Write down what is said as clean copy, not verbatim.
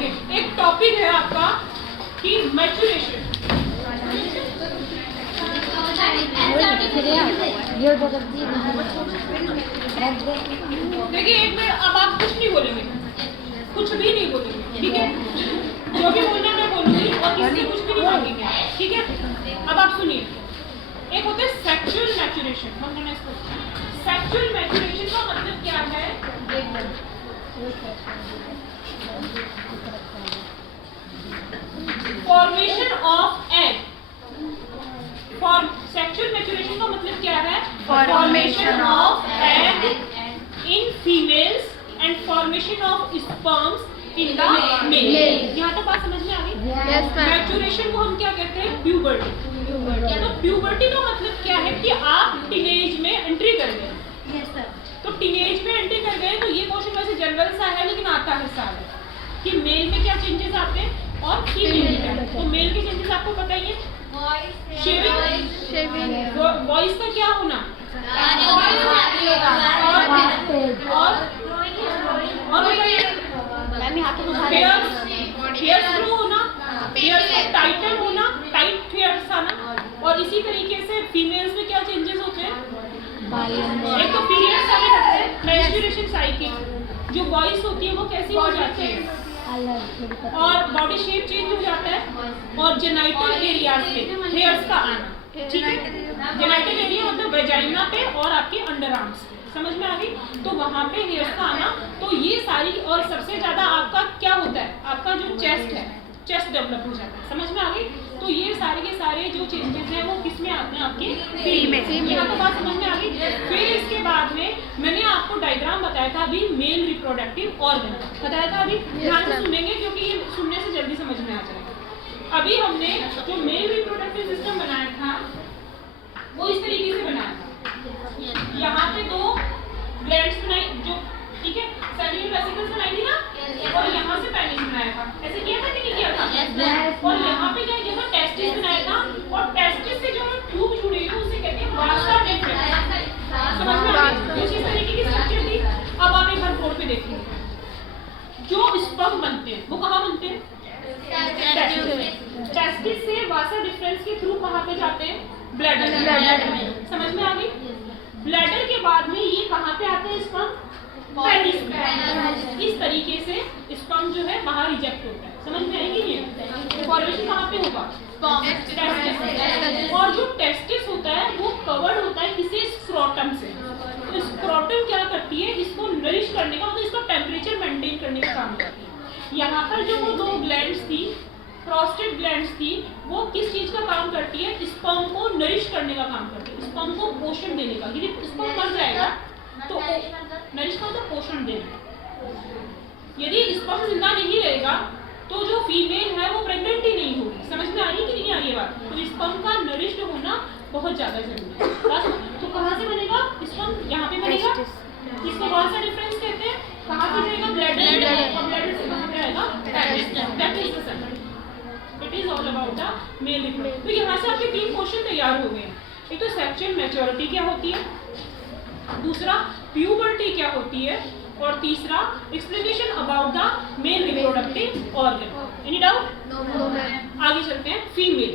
देखिए एक टॉपिक है आपका कि मैच्योरेशन। देखिए एक मिनट, अब आप कुछ नहीं बोलेंगे, कुछ भी नहीं बोलेंगे, ठीक है? जो भी बोलना मैं बोलूंगी और किसी से कुछ भी नहीं मांगेंगे, ठीक है? अब आप सुनिए, एक होता है सेक्सुअल मैच्योरेशन। हम कहना इसको सेक्सुअल मैच्योरेशन का मतलब क्या है? Formation of egg. Sexual maturation का मतलब क्या है? Formation of egg in females and formation of sperms in the male. यहाँ तक बात समझ में आ गई? मैच्योरेशन को हम क्या कहते हैं? प्यूबर्टी। तो प्यूबर्टी का मतलब क्या है कि आप टीनेज में एंट्री कर गए। तो टीनेज में एंट्री कर गए, तो ये क्वेश्चन वैसे जनरल सा है लेकिन आता है साल कि मेल में क्या चेंजेस आते हैं और फीमेल में क्या। तो मेल के चेंजेस आपको पता ही है, शेविंग, वॉइस का क्या होना और हेयर्स ग्रो होना, हेयर्स का टाइटन होना, टाइट हेयर्स आना। और इसी तरीके से फीमेल्स में क्या चेंजेस होते हैं? एक तो पीरियड्स आने लगते हैं, मेंस्ट्रुएशन साइकिल, जो वॉइस होती है वो कैसी हो जाती है और बॉडी शेप चेंज हो जाता है। और जेनाइटल एरियाज पे हेयर्स का आना, ठीक है? जेनाइटल एरिया मतलब वेजाइना पे और आपके अंडर आर्म्स पे, समझ में आ गई? तो वहाँ पे हेयर्स का आना। तो ये सारी, और सबसे ज्यादा आपका क्या होता है? आपका जो चेस्ट है, चेस्ट डेवलप हो जाता है, समझ में आ गई? तो ये सारे के सारे जो चेंजेस हैं वो किस में आते हैं? आपके फीमेल। यहाँ तो बात समझ में आ गई। फिर इसके बाद में मैंने आपको डायग्राम बताया था अभी, मेल रिप्रोडक्टिव ऑर्गन बताया था। अभी ध्यान से सुनेंगे क्योंकि ये सुनने से जल्दी समझ में आ जाएगा। अभी हमने जो मेल रिप्रोडक्टिव सिस्टम बनाया था वो इस तरीके से बनाया था। यहाँ पे दो ग्लैंड्स बनाई, जो ठीक है सेल्युलर वेसिकल्स बनाई थी ना, और यहाँ से पेनिस बनाया था। ऐसे किया था कि नहीं किया था? और यहाँ पे क्या किया था? टेस्टिस बनाया था। और टेस्टिस से जो ट्यूब जुड़ी हुई उसे कहते हैं वासा डिफरेंस। समझ में आ गई? कुछ इस तरीके की स्ट्रक्चर थी। अब आप एक बार बोर्ड पे देखिए, जो स्पर्म बनते हैं वो कहाँ बनते हैं? टेस्टिस से वासा डिफरेंस के थ्रू कहाँ पे जाते हैं? ब्लैडर में। समझ में आ गई? ब्लैडर के बाद में ये कहाँ पे आते हैं? स्पर्म पेनिस में। इस तरीके से स्पर्म जो है बाहर रिजेक्ट होता है। समझ में आएगी? ये फॉर्मेशन कहाँ पे होगा? टेस्टिस। और जो टेस्टिस होता है वो कवर्ड होता है किसी स्क्रोटम से। तो स्क्रोटम क्या करती है? इसको नरिश करने का, मतलब इसका टेम्परेचर मेंटेन करने का काम करती है। यहाँ पर जो वो दो ग्लैंड्स थी, प्रोस्टेट ग्लैंड्स थी, वो किस चीज का काम करती है? स्पर्म को नरिश करने का काम करती है, स्पर्म को पोषण देने का। यदि स्पर्म मर जाएगा तो नरिश का मतलब पोषण देना। यदि स्पर्म जिंदा नहीं रहेगा तो जो फीमेल है वो प्रेग्नेंट ही नहीं होगी। समझ में आ रही है कि नहीं आ रही है बात? तो स्पर्म का नरिश्ड होना बहुत ज्यादा जरूरी है। तो कहाँ से बनेगा स्पर्म? यहाँ पे बनेगा। इसको कौन सा डिफरेंस कहते हैं? कहाँ पे जाएगा? ब्लैडर। और ब्लैडर से कहाँ पे आएगा? That is the second. It is all about the male reproductive. तो यहाँ से आपके 3 क्वेश्चन तैयार हो गए। एक तो सेक्सुअल मैच्योरिटी क्या होती है, दूसरा प्यूबर्टी क्या होती है, और तीसरा explanation about the male reproductive organ. Any doubt? आगे चलते हैं फीमेल।